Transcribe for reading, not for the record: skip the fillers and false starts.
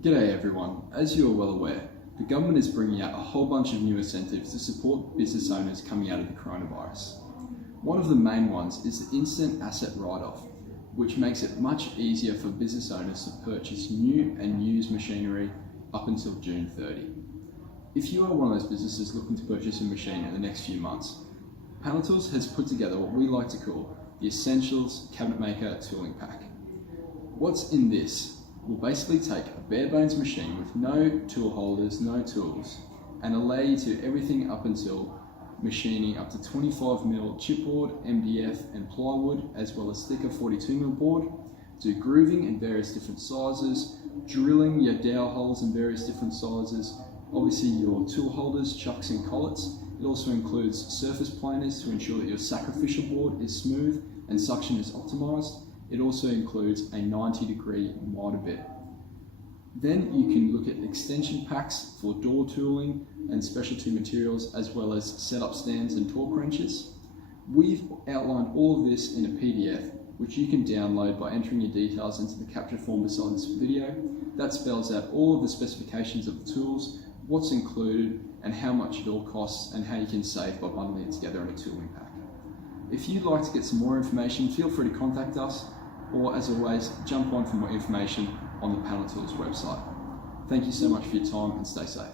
G'day everyone. As you are well aware, the government is bringing out a whole bunch of new incentives to support business owners coming out of the coronavirus. One of the main ones is the instant asset write-off, which makes it much easier for business owners to purchase new and used machinery up until June 30. If you are one of those businesses looking to purchase a machine in the next few months, Panel Tools has put together what we like to call the Essentials Cabinet Maker Tooling Pack. What's in this? We'll basically take a bare bones machine with no tool holders, no tools, and allow you to everything up until machining up to 25mm chipboard, MDF and plywood, as well as thicker 42mm board, do grooving in various different sizes, drilling your dowel holes in various different sizes, obviously your tool holders, chucks and collets. It also includes surface planers to ensure that your sacrificial board is smooth and suction is optimized. It also includes a 90-degree miter bit. Then you can look at extension packs for door tooling and specialty materials, as well as setup stands and torque wrenches. We've outlined all of this in a PDF, which you can download by entering your details into the capture form beside this video. That spells out all of the specifications of the tools, what's included, and how much it all costs, and how you can save by bundling it together in a tooling pack. If you'd like to get some more information, feel free to contact us, or as always, jump on for more information on the Panel Tools website. Thank you so much for your time and stay safe.